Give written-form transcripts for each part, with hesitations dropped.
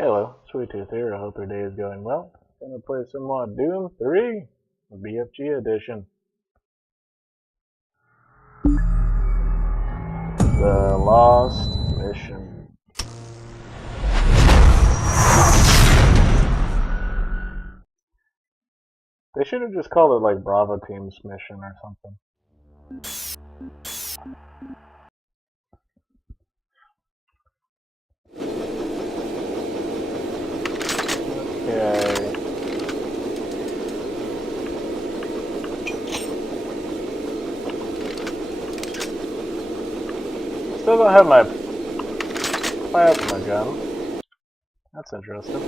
Hello, Sweet Tooth here. I hope your day is going well. Gonna play some more Doom 3, BFG edition. The Lost Mission. They should have just called it like Bravo Team's mission or something. Okay. Still don't have my plasma gun. That's interesting.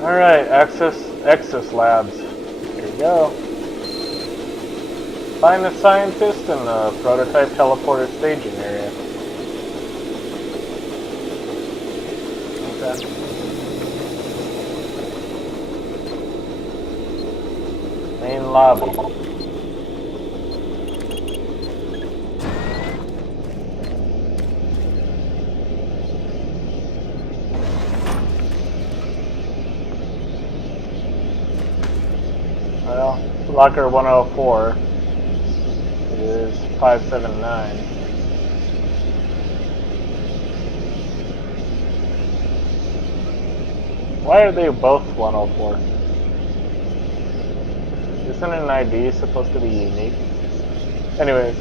Alright, Axis Labs. Here we go. Find the scientist in the prototype teleporter staging area. Okay. Main lobby. Well, locker 104 is 579. Why are they both 104? Isn't an ID supposed to be unique? Anyways,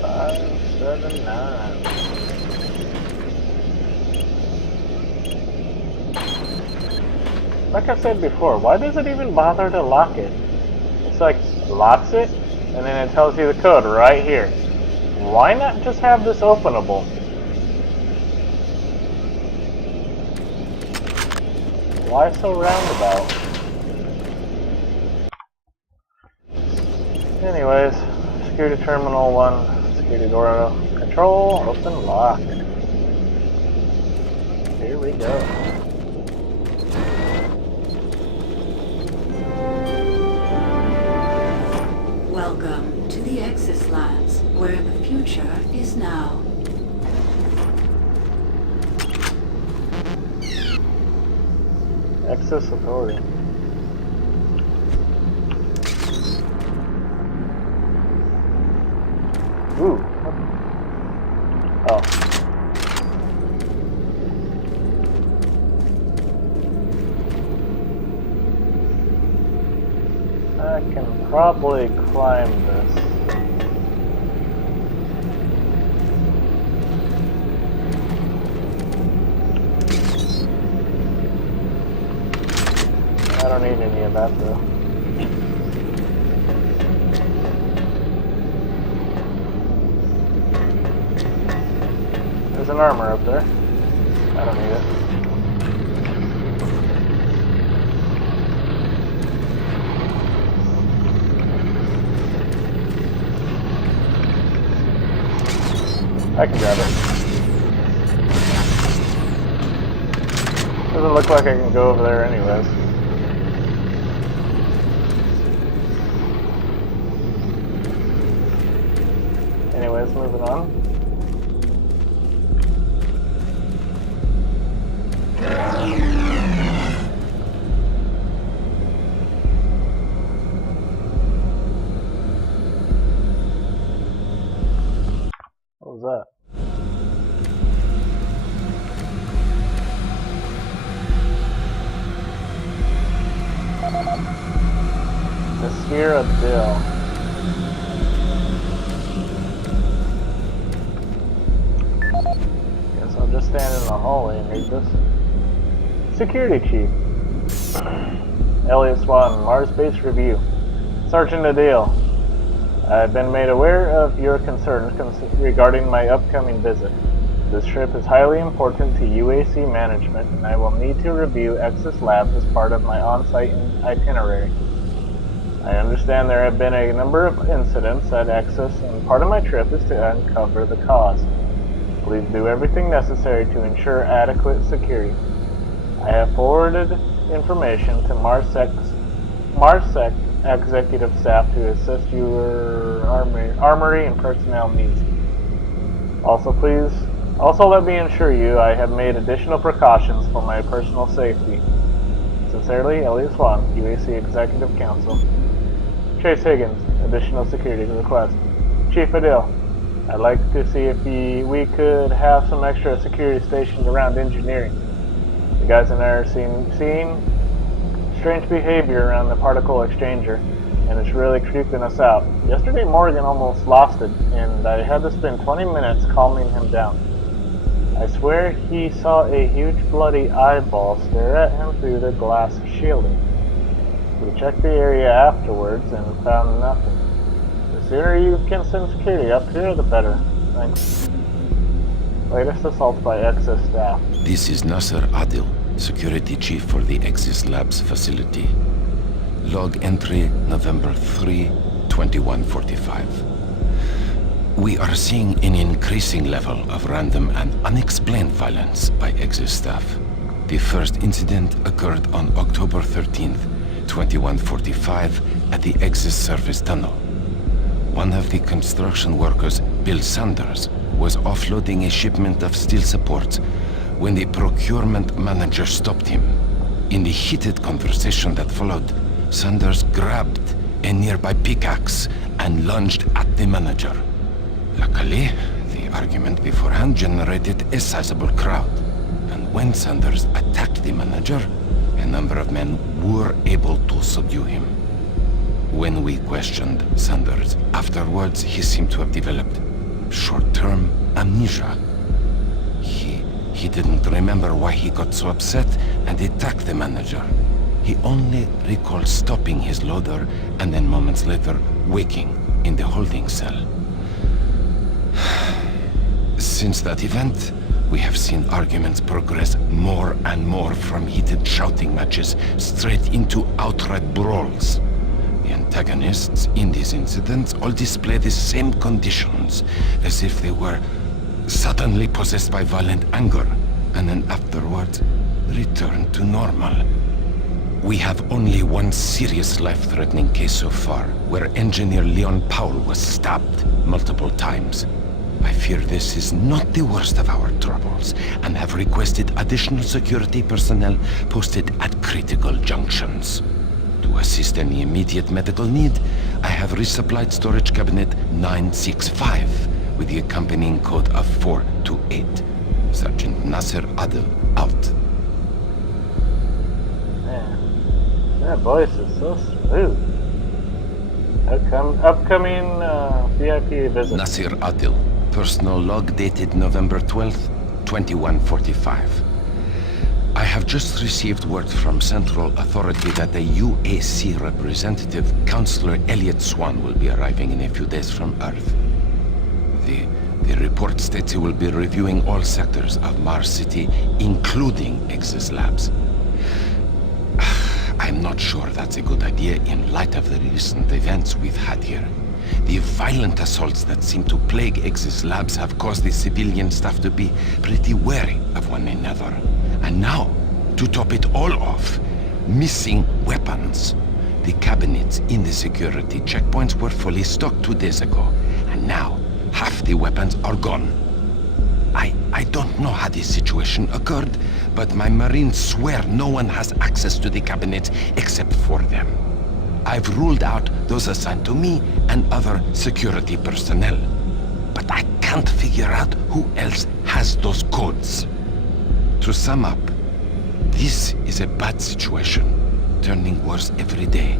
579. Like I said before, why does it even bother to lock it? It's like, locks it, and then it tells you the code right here. Why not just have this openable? Why so roundabout? Anyways, security terminal 1, security door control, open, lock. Here we go. Welcome to the Axis Labs, where the future is now. Access authority. Ooh. Oh. I can probably climb this. I don't need any of that though. There's an armor up there. I don't need it. I can grab it. Doesn't look like I can go over there anyways. Anyways, moving on. What was that? The Sphere of Dill. I'll just stand in the hallway and read this. Security Chief. Elliot Swan, Mars Base Review. Sergeant Adele, I've been made aware of your concerns regarding my upcoming visit. This trip is highly important to UAC management, and I will need to review Axis Labs as part of my on-site itinerary. I understand there have been a number of incidents at Axis, and part of my trip is to uncover the cause. Please do everything necessary to ensure adequate security. I have forwarded information to MARSEC executive staff to assist your armory and personnel needs. Also, please Also, let me assure you I have made additional precautions for my personal safety. Sincerely, Elliot Swan, UAC Executive Council. Chase Higgins, additional security request. Chief Adil, I'd like to see if we could have some extra security stationed around engineering. The guys and I are seeing strange behavior around the particle exchanger, and it's really creeping us out. Yesterday Morgan almost lost it, and I had to spend 20 minutes calming him down. I swear he saw a huge bloody eyeball stare at him through the glass shielding. We checked the area afterwards and found nothing. The sooner you can send security up here, the better. Thanks. Latest assault by Exis staff. This is Nasser Adil, Security Chief for the Exis Labs facility. Log entry November 3, 2145. We are seeing an increasing level of random and unexplained violence by Exis staff. The first incident occurred on October 13th, 2145 at the Exis service tunnel. One of the construction workers, Bill Sanders, was offloading a shipment of steel supports when the procurement manager stopped him. In the heated conversation that followed, Sanders grabbed a nearby pickaxe and lunged at the manager. Luckily, the argument beforehand generated a sizable crowd, and when Sanders attacked the manager, a number of men were able to subdue him. When we questioned Sanders afterwards, he seemed to have developed short-term amnesia. He didn't remember why he got so upset and attacked the manager. He only recalled stopping his loader and then moments later waking in the holding cell. Since that event, we have seen arguments progress more and more from heated shouting matches straight into outright brawls. The antagonists in these incidents all display the same conditions, as if they were suddenly possessed by violent anger, and then afterwards return to normal. We have only one serious life-threatening case so far, where engineer Leon Powell was stabbed multiple times. I fear this is not the worst of our troubles, and have requested additional security personnel posted at critical junctions. To assist any immediate medical need, I have resupplied storage cabinet 965 with the accompanying code of 428. Sergeant Nasser Adil, out. Man, that voice is so smooth. Upcoming VIP visit. Nasser Adil, personal log dated November 12th, 2145. I have just received word from Central Authority that the UAC representative, Councillor Elliot Swan, will be arriving in a few days from Earth. The report states he will be reviewing all sectors of Mars City, including Exis Labs. I'm not sure that's a good idea in light of the recent events we've had here. The violent assaults that seem to plague Exis Labs have caused the civilian staff to be pretty wary of one another. And now, to top it all off, missing weapons. The cabinets in the security checkpoints were fully stocked 2 days ago, and now half the weapons are gone. I don't know how this situation occurred, but my Marines swear no one has access to the cabinets except for them. I've ruled out those assigned to me and other security personnel, but I can't figure out who else has those codes. To sum up, this is a bad situation, turning worse every day.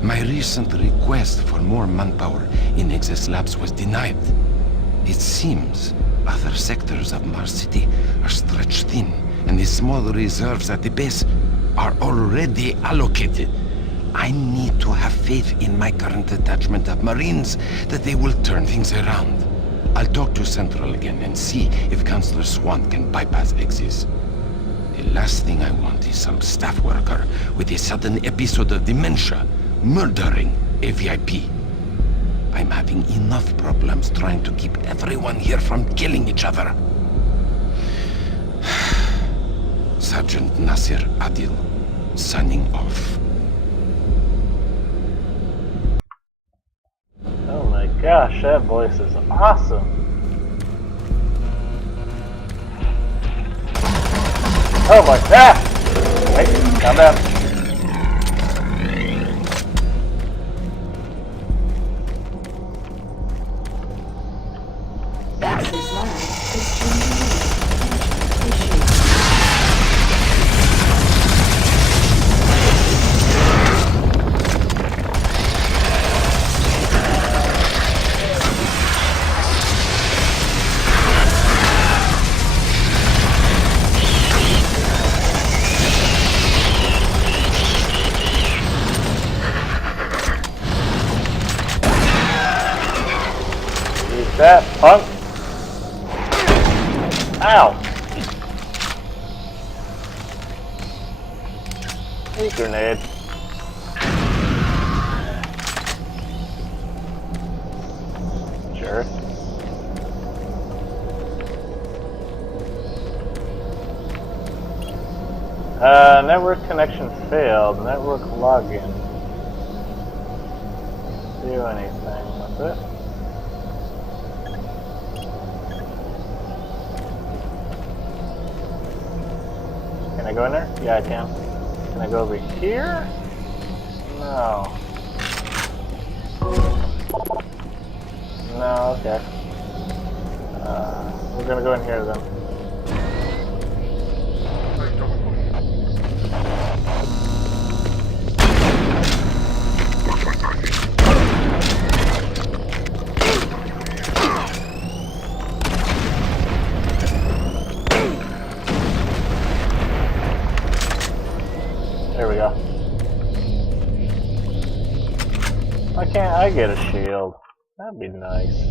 My recent request for more manpower in Exis Labs was denied. It seems other sectors of Mars City are stretched thin, and the small reserves at the base are already allocated. I need to have faith in my current detachment of Marines that they will turn things around. I'll talk to Central again and see if Councillor Swan can bypass Exis. The last thing I want is some staff worker with a sudden episode of dementia murdering a VIP. I'm having enough problems trying to keep everyone here from killing each other. Sergeant Nasser Adil, signing off. Oh my gosh, that voice is awesome. Oh boy. Ah! Wait, calm down. Access lab is changing issue. Use that, punk. Ow! Hey, grenade. Sure. Network connection failed. Network login. Do anything with it. Can I go in there? Yeah, I can. Can I go over here? No. No, okay. We're gonna go in here then. There we go. Why can't I get a shield? That'd be nice.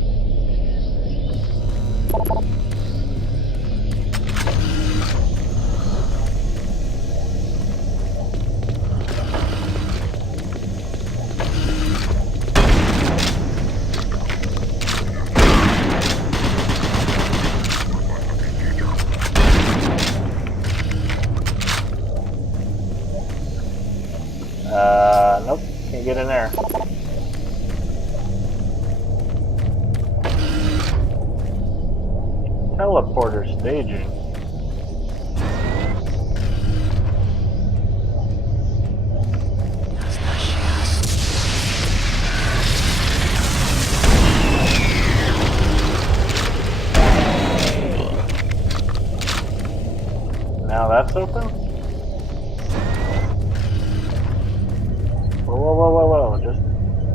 Nope, can't get in there. Teleporter staging. Now that's open? Whoa, whoa, whoa, whoa, whoa. Just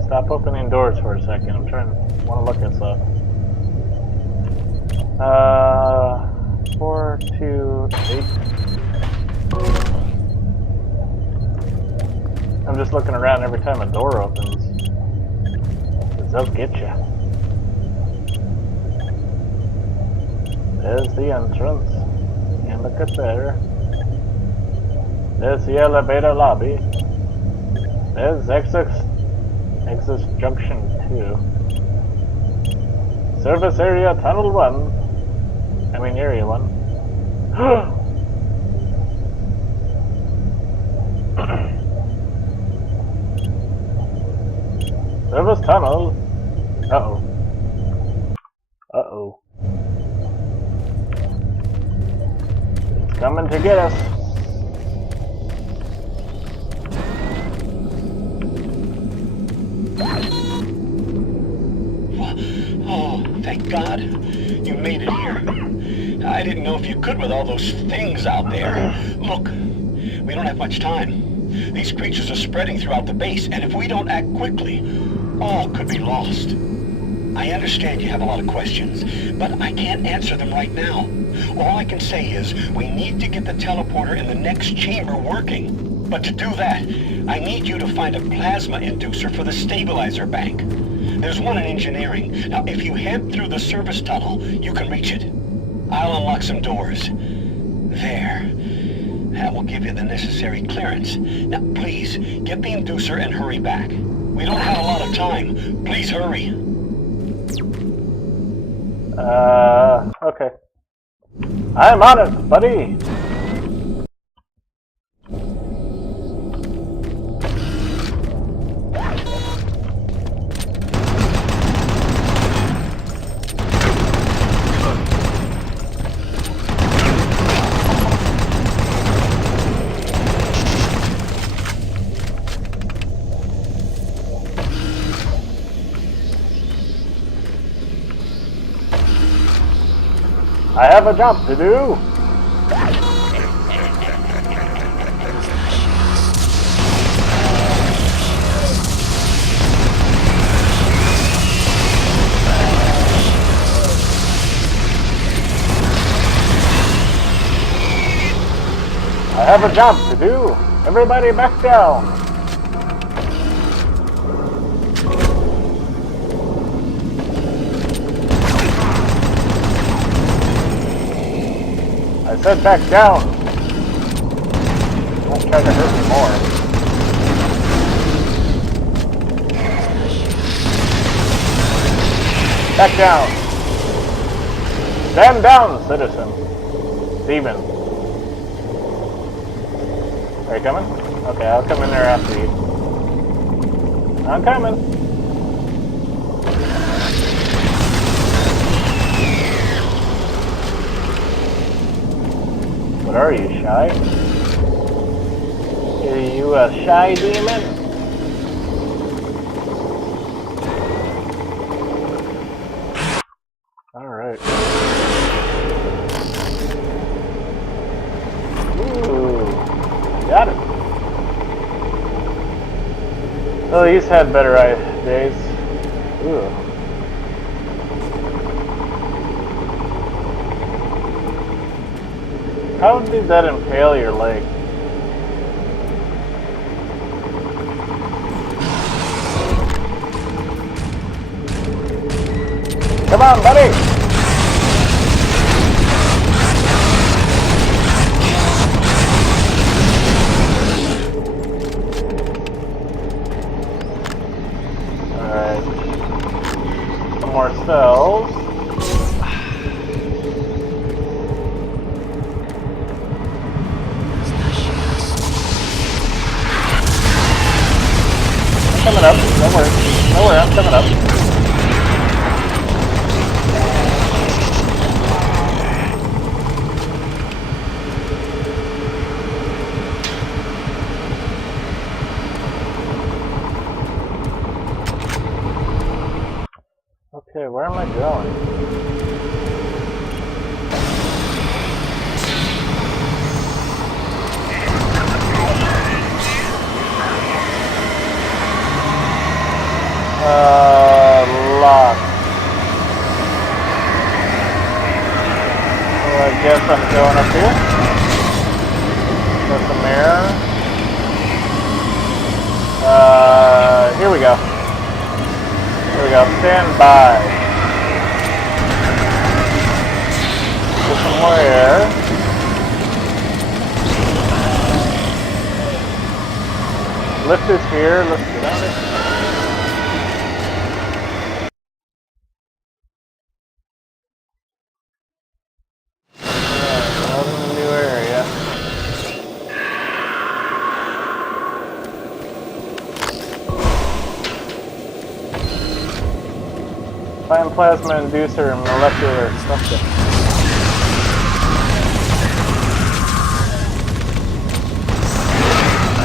stop opening doors for a second. I'm want to look at stuff. 4, 2, 8. I'm just looking around every time a door opens. 'Cause they'll get you. There's the entrance. And look at there. There's the elevator lobby. There's Exit Junction 2. Service area Tunnel 1. I mean Area 1. Service Tunnel. Uh-oh. Uh-oh. It's coming to get us. Oh, thank God. You made it here. I didn't know if you could with all those things out there. Look, we don't have much time. These creatures are spreading throughout the base, and if we don't act quickly, all could be lost. I understand you have a lot of questions, but I can't answer them right now. All I can say is we need to get the teleporter in the next chamber working. But to do that, I need you to find a plasma inducer for the stabilizer bank. There's one in engineering. Now, if you head through the service tunnel, you can reach it. I'll unlock some doors. There. That will give you the necessary clearance. Now, please, get the inducer and hurry back. We don't have a lot of time. Please hurry. Okay. I'm on it, buddy! I have a job to do! I have a job to do! Everybody back down! I said back down! Don't try to hurt me more. Back down! Stand down, citizen! Steven. Are you coming? Okay, I'll come in there after you. I'm coming! What are you, shy? Are you a shy demon? Alright. Ooh, got it. Oh, he's had better days. Ooh. How did that impale your leg? Come on, buddy! Alright. Some more cells. Coming up, don't worry. Don't worry, I'm coming up. Okay, where am I going? Lock. So I guess I'm going up here. There's a mirror. Here we go. Here we go. Stand by. Get some more air. Lift is here. Let's get out of it. Find plasma inducer and molecular structure.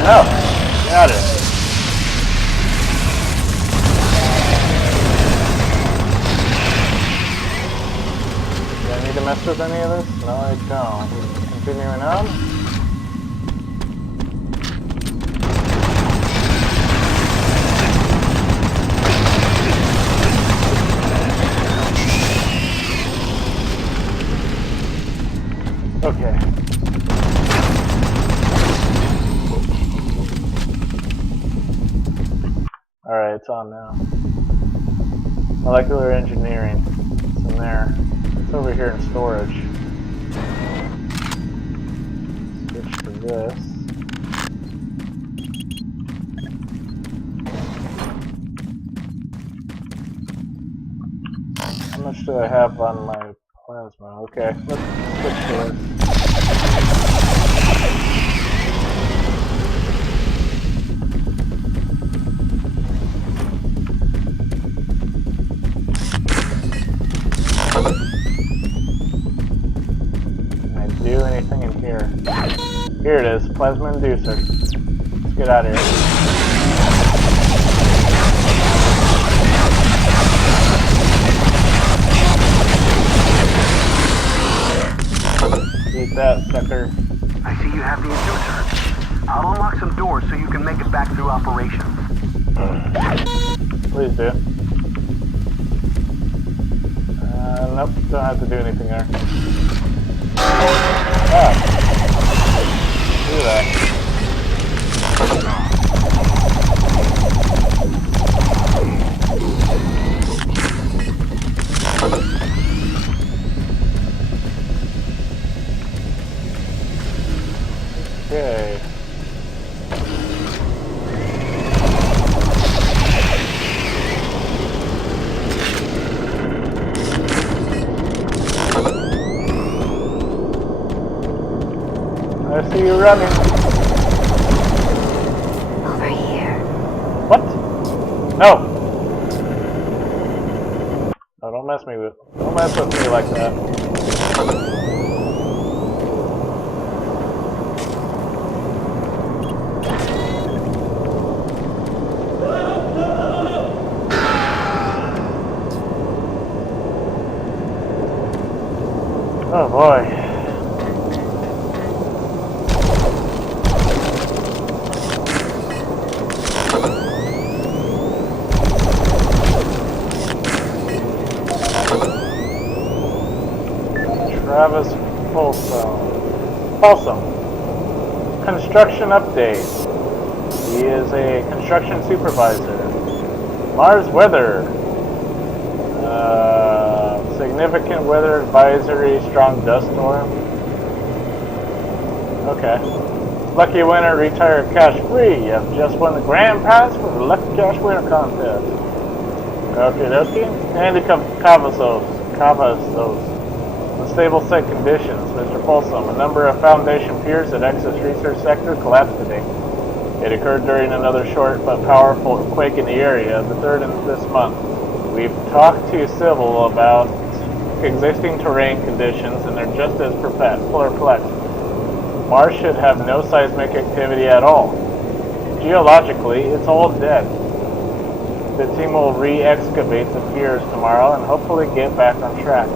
Oh, got it. Do I need to mess with any of this? No, I don't. Continuing on. Okay. Alright, it's on now. Molecular engineering. It's in there. It's over here in storage. Switch to this. How much do I have on my plasma? Okay, let's switch to it. Can I do anything in here? Here it is, plasma inducer. Let's get out of here. that, sucker. I see you have the inducer. I'll unlock some doors so you can make it back through operations. Please do. Nope, don't have to do anything there. Ah. Do that. Okay. I see you running. Over here. What? No. No, don't mess with me like that. Oh boy. Travis Folsom. Construction update. He is a construction supervisor. Mars weather. Significant weather advisory, strong dust storm. Okay. Lucky winner, retire cash free. You have just won the grand prize for the Lucky Cash Winner contest. Okay, dokie. Andy Cavazos. Unstable site conditions. Mr. Folsom, a number of Foundation piers at Exodus Research Sector collapsed today. It occurred during another short but powerful quake in the area, the third in this month. We've talked to Civil about existing terrain conditions, and they're just as perplexed. Mars should have no seismic activity at all. Geologically, it's all dead. The team will re-excavate the piers tomorrow and hopefully get back on track.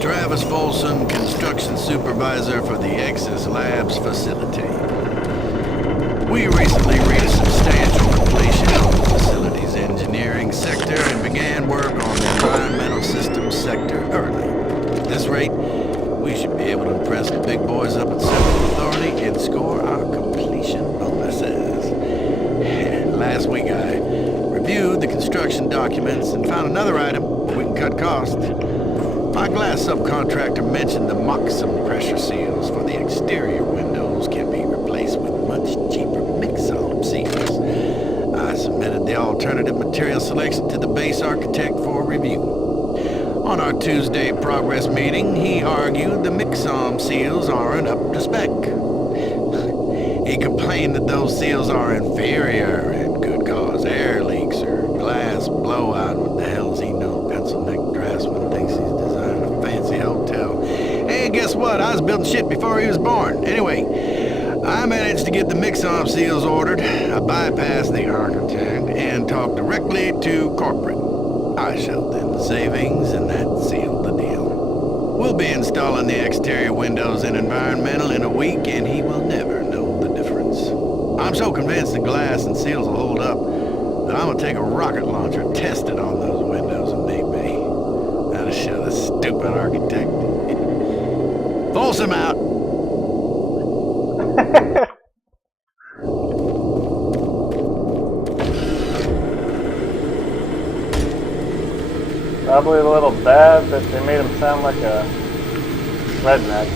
Travis Folsom, construction supervisor for the Exodus Labs facility. We recently reached substantial completion of the facility's engineering sector and began work on the environmental systems sector early. At this rate, we should be able to impress the big boys up at Civil Authority and score our completion bonuses. And last week I reviewed the construction documents and found another item we can cut costs. My glass subcontractor mentioned the Moxum pressure seals for the exterior windows can be replaced with much cheaper mix-on seals. I submitted the alternative material selection to the base architect for review. On our Tuesday progress meeting, he argued the mix-on seals aren't up to spec. He complained that those seals are inferior and could cause air leaks or glass blowout. What the hell does he know? Pencil-neck draftsman thinks he's designing a fancy hotel. Hey, guess what? I was building shit before he was born. Anyway, I managed to get the mix-on seals ordered. I bypassed the architect and talked directly to corporate. I shelled in the savings, and that sealed the deal. We'll be installing the exterior windows in environmental in a week, and he will never know the difference. I'm so convinced the glass and seals will hold up that I'm gonna take a rocket launcher, test it on those windows, and maybe that'll show the stupid architect. Folsom out. Probably a little bad that they made him sound like a redneck.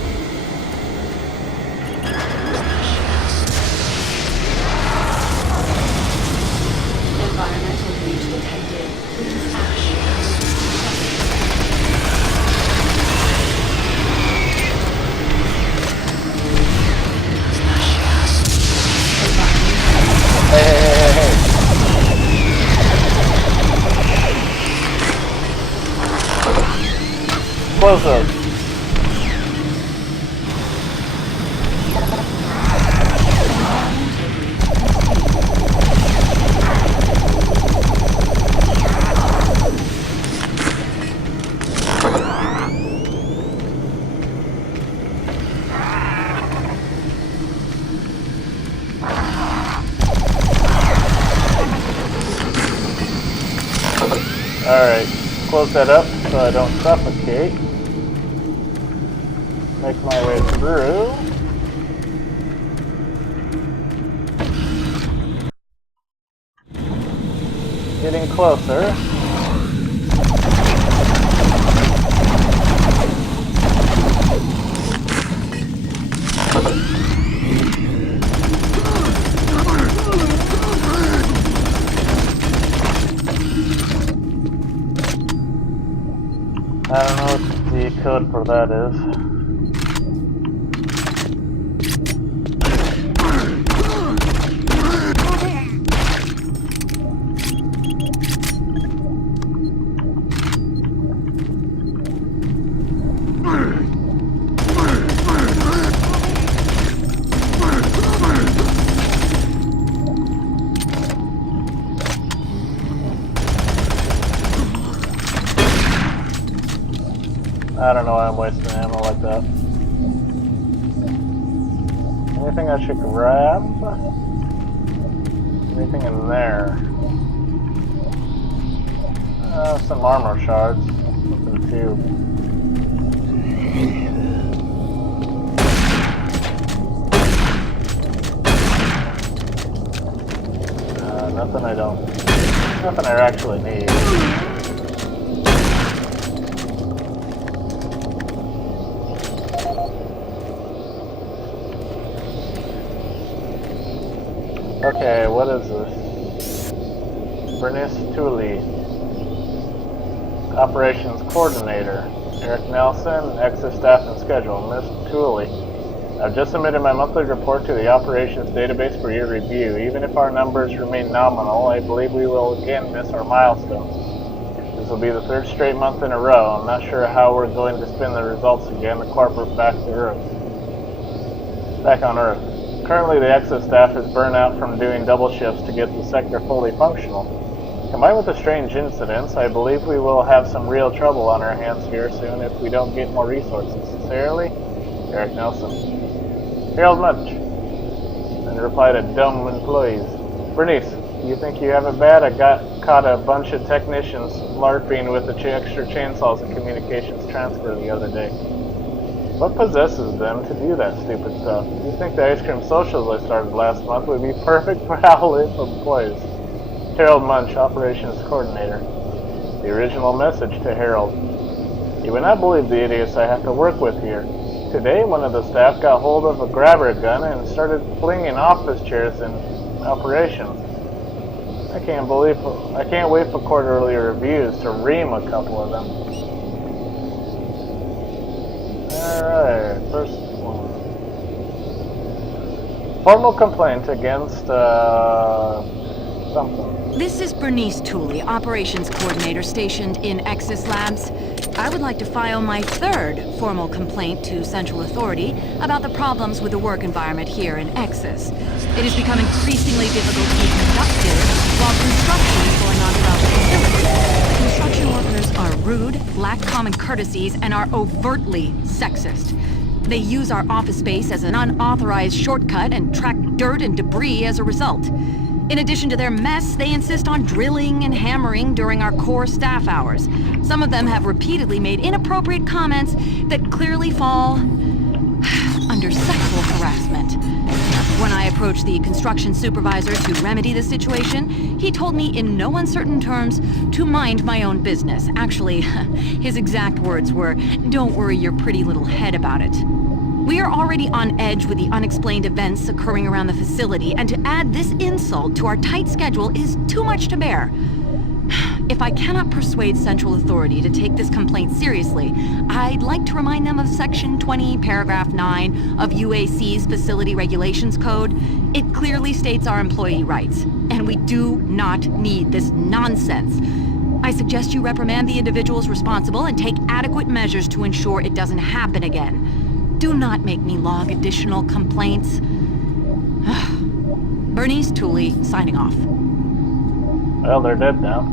Environmental breach detected. Please action. Hey. Close those. Alright, close that up so I don't suffocate. Make my way through. Getting closer. I don't know what the code for that is. I don't know why I'm wasting ammo like that. Anything I should grab? Anything in there? Some armor shards. Nothing too. Nothing I don't. Nothing I actually need. Okay, what is this? Bernice Tooley, Operations Coordinator. Eric Nelson, Exit Staff and Schedule. Miss Tooley, I've just submitted my monthly report to the Operations database for your review. Even if our numbers remain nominal, I believe we will again miss our milestones. This will be the third straight month in a row. I'm not sure how we're going to spin the results again. The corporate back to Earth. Back on Earth. Currently, the Exit staff is burnt out from doing double shifts to get the sector fully functional. Combined with the strange incidents, I believe we will have some real trouble on our hands here soon if we don't get more resources. Sincerely, Eric Nelson. Harold Munch. In reply to dumb employees. Bernice, you think you have it bad? I caught a bunch of technicians LARPing with the extra chainsaws and communications transfer the other day. What possesses them to do that stupid stuff? You think the ice cream socials I started last month would be perfect for Howlett employees? Harold Munch, Operations Coordinator. The original message to Harold. You would not believe the idiots I have to work with here. Today, one of the staff got hold of a grabber gun and started flinging office chairs in operations. I can't wait for quarterly reviews to ream a couple of them. Alright, first one. Formal complaint against, something. This is Bernice Tooley, Operations Coordinator stationed in Exis Labs. I would like to file my third formal complaint to Central Authority about the problems with the work environment here in Exis. It has become increasingly difficult to be productive while construction is going on throughout the facility. The construction workers are rude, lack common courtesies, and are overtly sexist. They use our office space as an unauthorized shortcut and track dirt and debris as a result. In addition to their mess, they insist on drilling and hammering during our core staff hours. Some of them have repeatedly made inappropriate comments that clearly fall under sexual harassment. When I approached the construction supervisor to remedy the situation, he told me in no uncertain terms to mind my own business. Actually, his exact words were, "Don't worry your pretty little head about it." We are already on edge with the unexplained events occurring around the facility, and to add this insult to our tight schedule is too much to bear. If I cannot persuade Central Authority to take this complaint seriously, I'd like to remind them of Section 20, Paragraph 9 of UAC's Facility Regulations Code. It clearly states our employee rights, and we do not need this nonsense. I suggest you reprimand the individuals responsible and take adequate measures to ensure it doesn't happen again. Do not make me log additional complaints. Bernice Tooley, signing off. Well, they're dead now.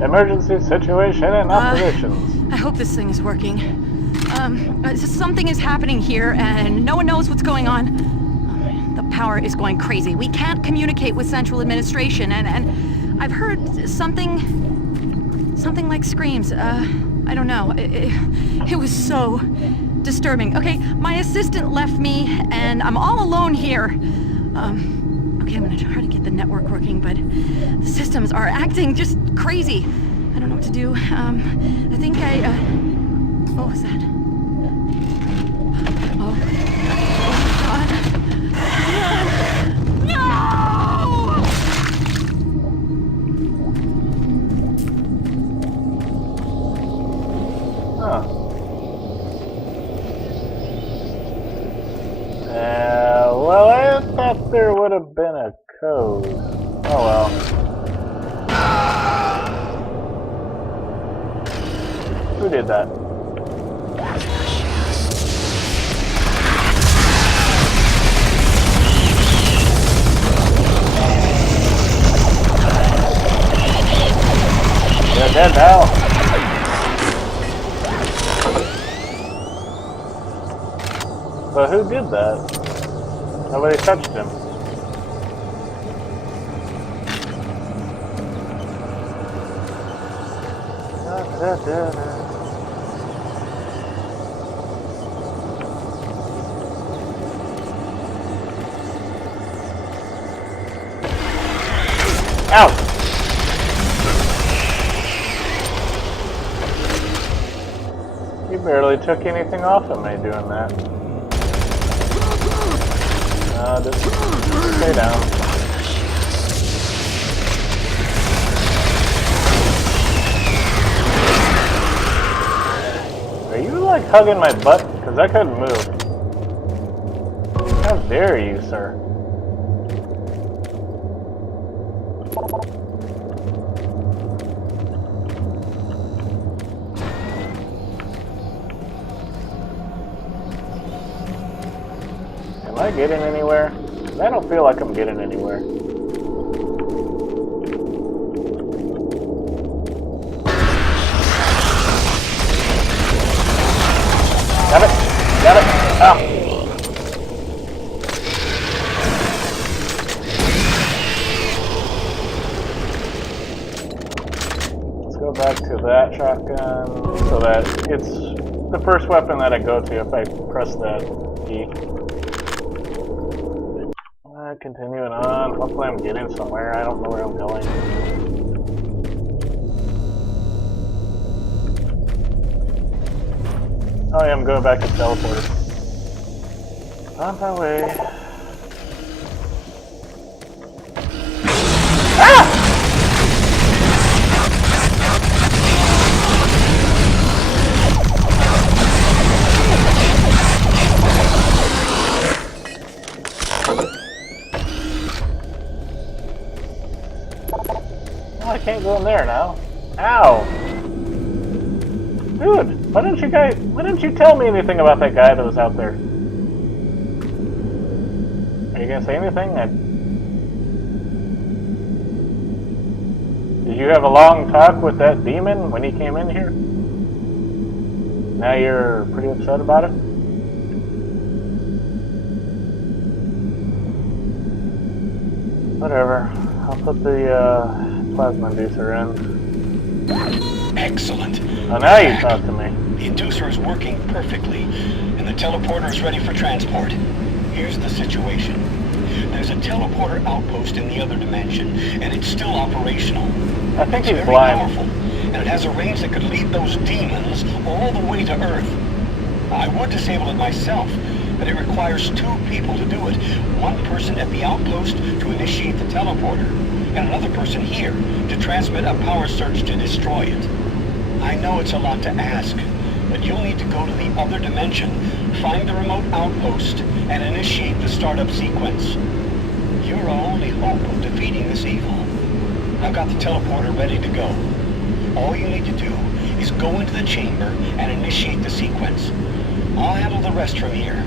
Emergency situation and operations. I hope this thing is working. Something is happening here, and no one knows what's going on. The power is going crazy. We can't communicate with Central Administration, and I've heard something like screams. I don't know. It was so disturbing. Okay, my assistant left me, and I'm all alone here. Okay, I'm gonna try to get the network working, but the systems are acting just crazy. I don't know what to do. I think what was that? Oh God. No! Huh. Well, I thought there would have been a code. Oh well. Who did that? They're dead now. But who did that? Nobody touched him. Ow! You barely took anything off of me doing that. Just stay down. Are you like hugging my butt? Because I couldn't move. How dare you, sir? Am I getting anywhere? I don't feel like I'm getting anywhere. Got it! Got it! Ah! Let's go back to that shotgun so that it's the first weapon that I go to if I press that key. Continuing on. Hopefully I'm getting somewhere. I don't know where I'm going. Oh yeah, I'm going back to teleporter. On my way. Ah! I can't go in there now. Ow! Dude, why didn't you tell me anything about that guy that was out there? Are you gonna say anything? Did you have a long talk with that demon when he came in here? Now you're pretty upset about it? Whatever. I'll put the plasma inducer in. Excellent. Oh, now you talk to me. The inducer is working perfectly, and the teleporter is ready for transport. Here's the situation. There's a teleporter outpost in the other dimension, and it's still operational. I think It's he's very blind. powerful, and it has a range that could lead those demons all the way to Earth. I would disable it myself, but it requires 2 people to do it. One person at the outpost to initiate the teleporter, and another person here to transmit a power surge to destroy it. I know it's a lot to ask, but you'll need to go to the other dimension, find the remote outpost, and initiate the startup sequence. Your only hope of defeating this evil. I've got the teleporter ready to go. All you need to do is go into the chamber and initiate the sequence. I'll handle the rest from here.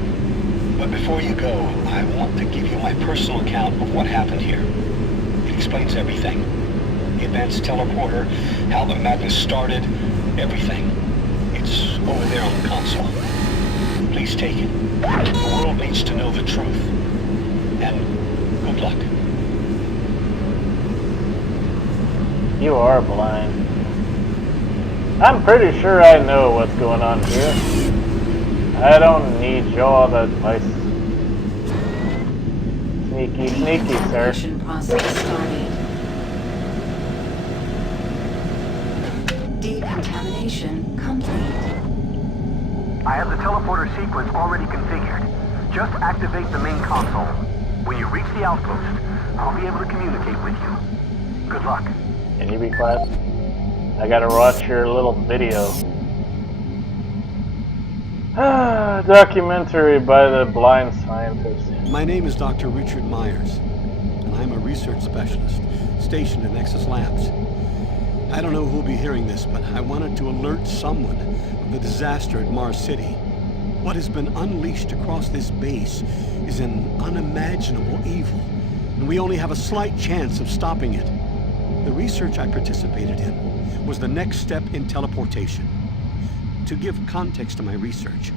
But before you go, I want to give you my personal account of what happened here. It explains everything. The events, teleporter, how the madness started, everything. It's over there on the console. Please take it. The world needs to know the truth. And good luck. You are blind. I'm pretty sure I know what's going on here. I don't need your advice. Sneaky, sneaky, sir. Evacuation process started. Decontamination complete. I have the teleporter sequence already configured. Just activate the main console. When you reach the outpost, I'll be able to communicate with you. Good luck. Can you be quiet? I gotta watch your little video. Documentary by the blind scientist. My name is Dr. Richard Myers, and I'm a research specialist stationed in Nexus Labs. I don't know who'll be hearing this, but I wanted to alert someone of the disaster at Mars City. What has been unleashed across this base is an unimaginable evil, and we only have a slight chance of stopping it. The research I participated in was the next step in teleportation. To give context to my research,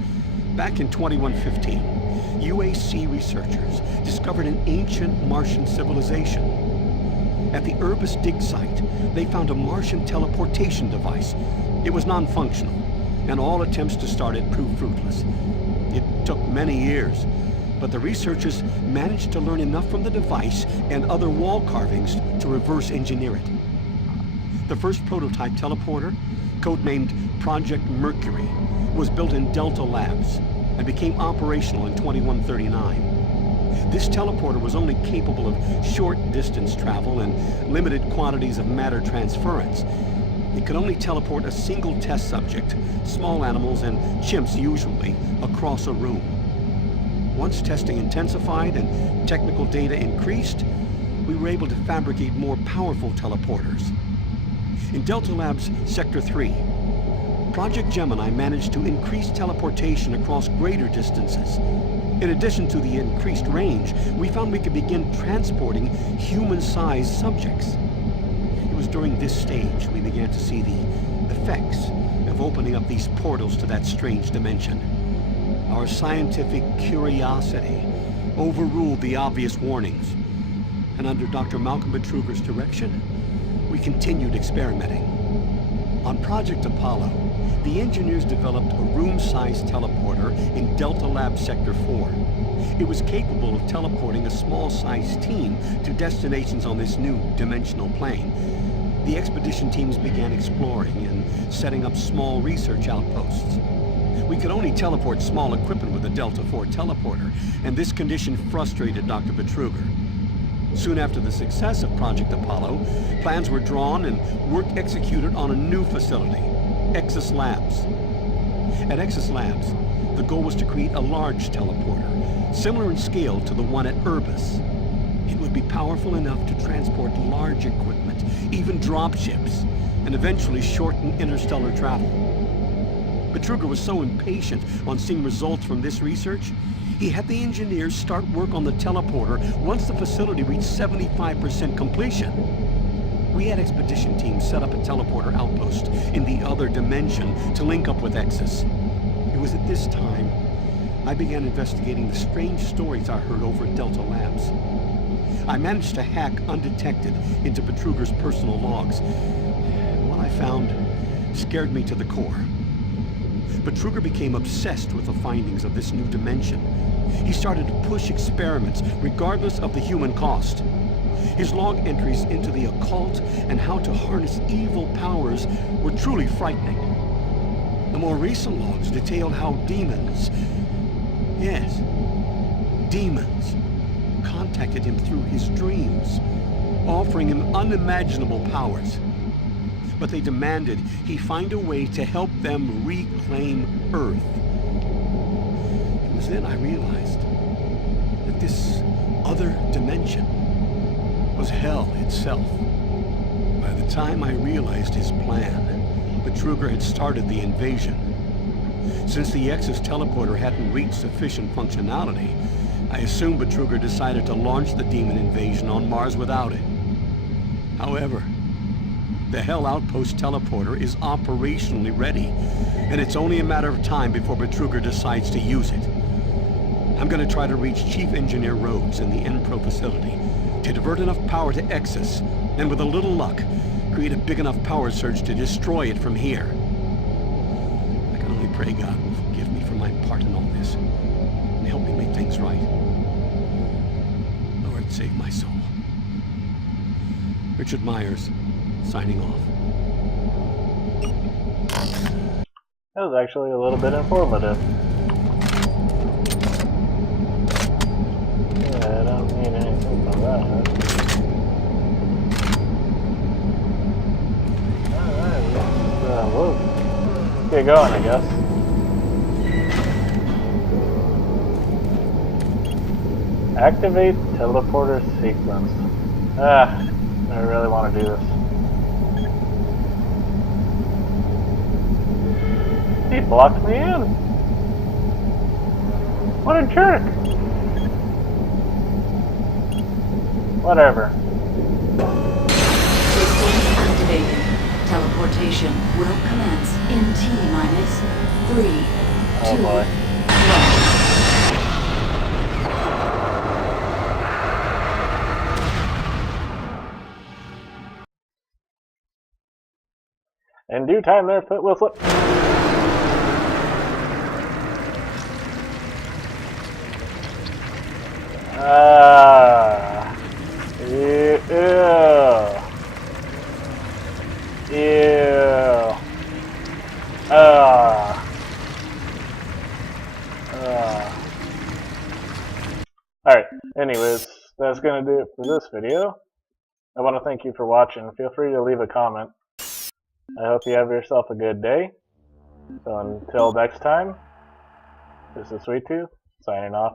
back in 2115, UAC researchers discovered an ancient Martian civilization. At the Urbis dig site, they found a Martian teleportation device. It was non-functional, and all attempts to start it proved fruitless. It took many years, but the researchers managed to learn enough from the device and other wall carvings to reverse engineer it. The first prototype teleporter, codenamed Project Mercury, was built in Delta Labs and became operational in 2139. This teleporter was only capable of short distance travel and limited quantities of matter transference. It could only teleport a single test subject, small animals and chimps usually, across a room. Once testing intensified and technical data increased, we were able to fabricate more powerful teleporters. In Delta Labs Sector 3, Project Gemini managed to increase teleportation across greater distances. In addition to the increased range, we found we could begin transporting human-sized subjects. It was during this stage we began to see the effects of opening up these portals to that strange dimension. Our scientific curiosity overruled the obvious warnings, and under Dr. Malcolm Betruger's direction, we continued experimenting. On Project Apollo, the engineers developed a room-sized teleporter in Delta Lab Sector 4. It was capable of teleporting a small-sized team to destinations on this new dimensional plane. The expedition teams began exploring and setting up small research outposts. We could only teleport small equipment with a Delta 4 teleporter, and this condition frustrated Dr. Betruger. Soon after the success of Project Apollo, plans were drawn and work executed on a new facility, Exis Labs. At Exis Labs, the goal was to create a large teleporter, similar in scale to the one at Urbis. It would be powerful enough to transport large equipment, even dropships, and eventually shorten interstellar travel. Betruger was so impatient on seeing results from this research, he had the engineers start work on the teleporter once the facility reached 75% completion. We had expedition teams set up a teleporter outpost in the other dimension to link up with Exis. It was at this time I began investigating the strange stories I heard over at Delta Labs. I managed to hack undetected into Betruger's personal logs. What I found scared me to the core. Betruger became obsessed with the findings of this new dimension. He started to push experiments regardless of the human cost. His log entries into the occult and how to harness evil powers were truly frightening. The more recent logs detailed how demons, yes, demons, contacted him through his dreams, offering him unimaginable powers. But they demanded he find a way to help them reclaim Earth. It was then I realized that this other dimension was hell itself. By the time I realized his plan, Betruger had started the invasion. Since the Exis teleporter hadn't reached sufficient functionality, I assumed Betruger decided to launch the demon invasion on Mars without it. However, the Hell Outpost teleporter is operationally ready, and it's only a matter of time before Betruger decides to use it. I'm going to try to reach Chief Engineer Rhodes in the Enpro facility to divert enough power to Exis, and with a little luck, create a big enough power surge to destroy it from here. I can only pray God will forgive me for my part in all this and help me make things right. Lord, save my soul. Richard Myers, signing off. That was actually a little bit informative. Yeah, I don't need anything from that. Alright, let's get going, I guess. Activate teleporter sequence. I really want to do this. He blocked me in. What a jerk. Whatever. Sequence activated. Teleportation will commence in T-minus 3, 2, 1. In due time, their foot will slip. Ew. Alright, anyways, that's gonna do it for this video. I want to thank you for watching. Feel free to leave a comment. I hope you have yourself a good day. So until next time, this is Sweet Tooth, signing off.